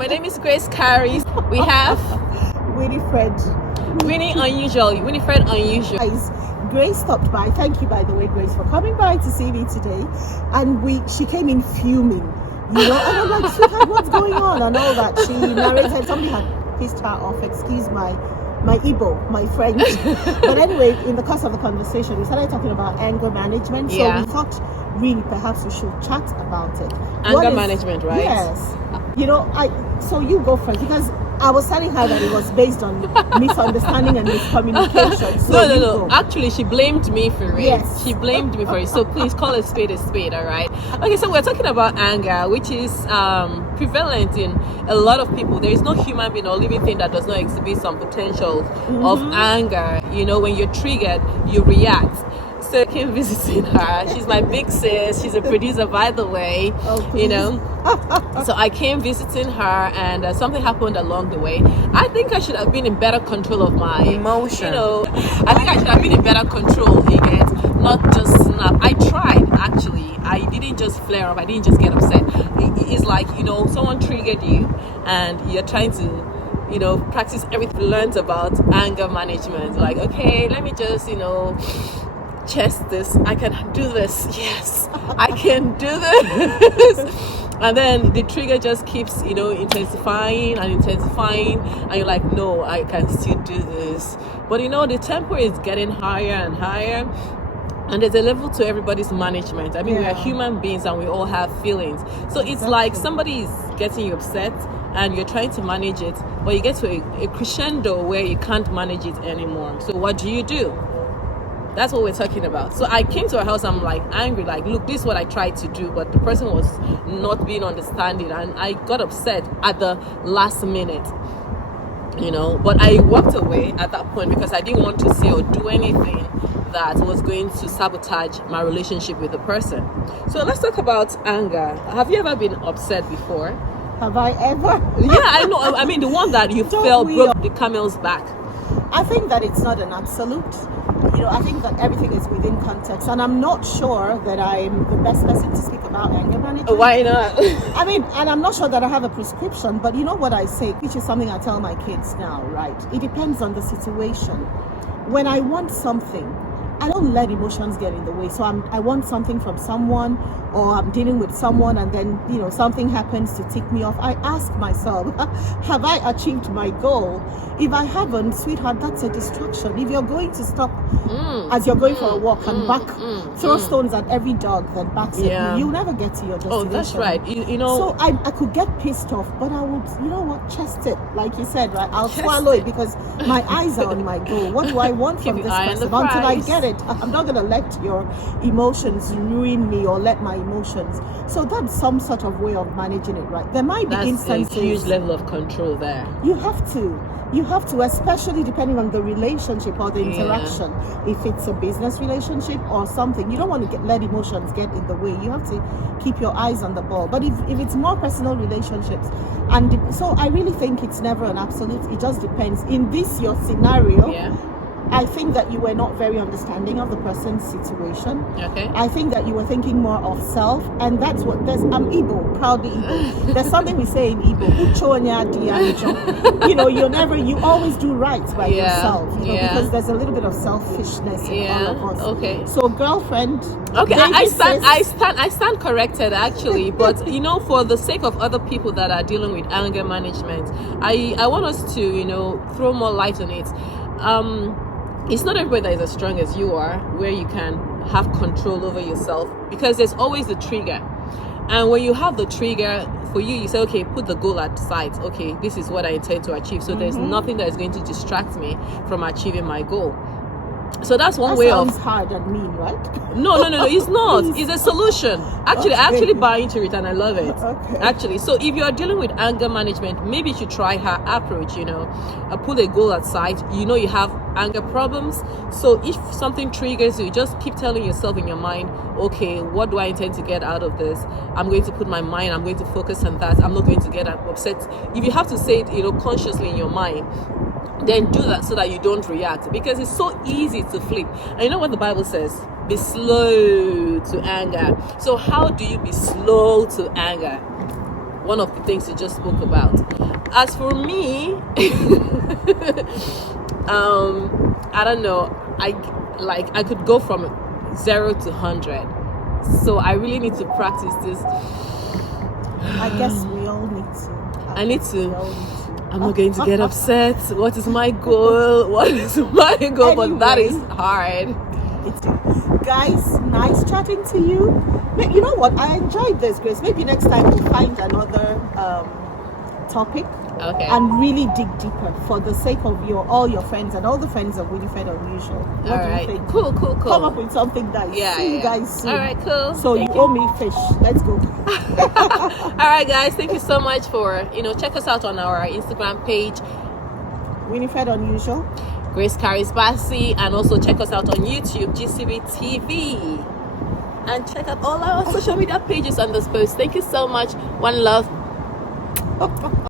My name is Grace-Charis. We have WinifredUnusual. Guys, Grace stopped by. Thank you, by the way, Grace, for coming by to see me today. And she came in fuming, and I'm like, sweetheart, what's going on? And all that. She narrated, somebody had pissed her off. Excuse my Igbo, my French. But anyway, in the course of the conversation, we started talking about anger management. So we thought really perhaps we should chat about it. Anger management, right? Yes. So you go first, because I was telling her that it was based on misunderstanding and miscommunication. So No. Actually, she blamed me for it. Yes. She blamed me for it. So please call a spade, all right? Okay, so we're talking about anger, which is prevalent in a lot of people. There is no human being or living thing that does not exhibit some potential of anger. When you're triggered, you react. So I came visiting her. She's my big sis. She's a producer, by the way. So I came visiting her, and something happened along the way. I think I should have been in better control of my emotion. I think I should have been in better control, not just snap. I tried, actually. I didn't just flare up. I didn't just get upset. It's like, someone triggered you, and you're trying to practice everything you learned about anger management. Like, okay, let me just, chest this. I can do this. Yes, I can do this. And then the trigger just keeps, intensifying, and you're like, no, I can still do this. But the tempo is getting higher and higher. And there's a level to everybody's management. I mean, we are human beings and we all have feelings. So it's like somebody is getting you upset and you're trying to manage it, but you get to a crescendo where you can't manage it anymore. So what do? That's what we're talking about. So I came to her house, I'm like angry, like, look, this is what I tried to do, but the person was not being understanding, and I got upset at the last minute. But I walked away at that point because I didn't want to say or do anything that was going to sabotage my relationship with the person. So let's talk about anger. Have you ever been upset before? Have I ever? Yeah, I know. I mean, the one that you felt broke the camel's back. I think that it's not an absolute. I think that everything is within context, and I'm not sure that I'm the best person to speak about anger management. Why not? I mean, and I'm not sure that I have a prescription, but you know what I say, which is something I tell my kids now, right? It depends on the situation. When I want something, I don't let emotions get in the way. So I want something from someone, or I'm dealing with someone, and then something happens to tick me off. I ask myself, have I achieved my goal? If I haven't, sweetheart, that's a distraction. If you're going to stop as you're going for a walk and throw stones at every dog that backs at you, you'll never get to your destination. Oh, that's right. So I could get pissed off, but I would, chest it, like you said, right? I'll swallow it because my eyes are on my goal. What do I want from this person? Until I get it, I'm not going to let your emotions ruin me or let my emotions. So that's some sort of way of managing it, right? There might be instances. That's a huge level of control there. You have to, especially depending on the relationship or the interaction. If it's a business relationship or something, you don't want to let emotions get in the way. You have to keep your eyes on the ball. But if it's more personal relationships, so I really think it's never an absolute. It just depends. In your scenario, I think that you were not very understanding of the person's situation. Okay. I think that you were thinking more of self, and that's what I'm Igbo, proudly Igbo. There's something we say in Igbo, you always do right by yourself, because there's a little bit of selfishness in all of us. Okay. So girlfriend. Okay, I stand corrected actually, but for the sake of other people that are dealing with anger management, I want us to throw more light on it. It's not everybody that is as strong as you are, where you can have control over yourself, because there's always the trigger. And when you have the trigger, for you say, okay, put the goal at sight. Okay, this is what I intend to achieve. So there's nothing that is going to distract me from achieving my goal. So that's one way of. Sounds hard and mean, right? No, it's not. It's a solution. Actually, I actually buy into it and I love it. Okay. Actually, so if you're dealing with anger management, maybe you should try her approach. Put a goal at sight. You have anger problems. So if something triggers you, just keep telling yourself in your mind, okay, what do I intend to get out of this? I'm going to put my mind. I'm going to focus on that. I'm not going to get upset. If you have to say it, consciously in your mind, then do that so that you don't react, because it's so easy to flip. And you know what the Bible says? Be slow to anger. So how do you be slow to anger? one of the things you just spoke about. As for me, I don't know. I could go from 0 to 100. So I really need to practice this. I guess we all need to. I need to. We all need to. I'm not going to get upset. What is my goal? What is my goal? But that is hard. Guys, nice chatting to you. You know what? I enjoyed this, Grace. Maybe next time we'll find another topic. Okay. And really dig deeper for the sake of all your friends and all the friends of Winifred Unusual. What do you think? Cool. Come up with something nice. Yeah. See you guys soon. All right, cool. So you owe me fish. Let's go. All right, guys. Thank you so much for, check us out on our Instagram page, Winifred Unusual. Grace-Charis, and also check us out on YouTube, GCB TV. And check out all our social media pages on this post. Thank you so much. One love.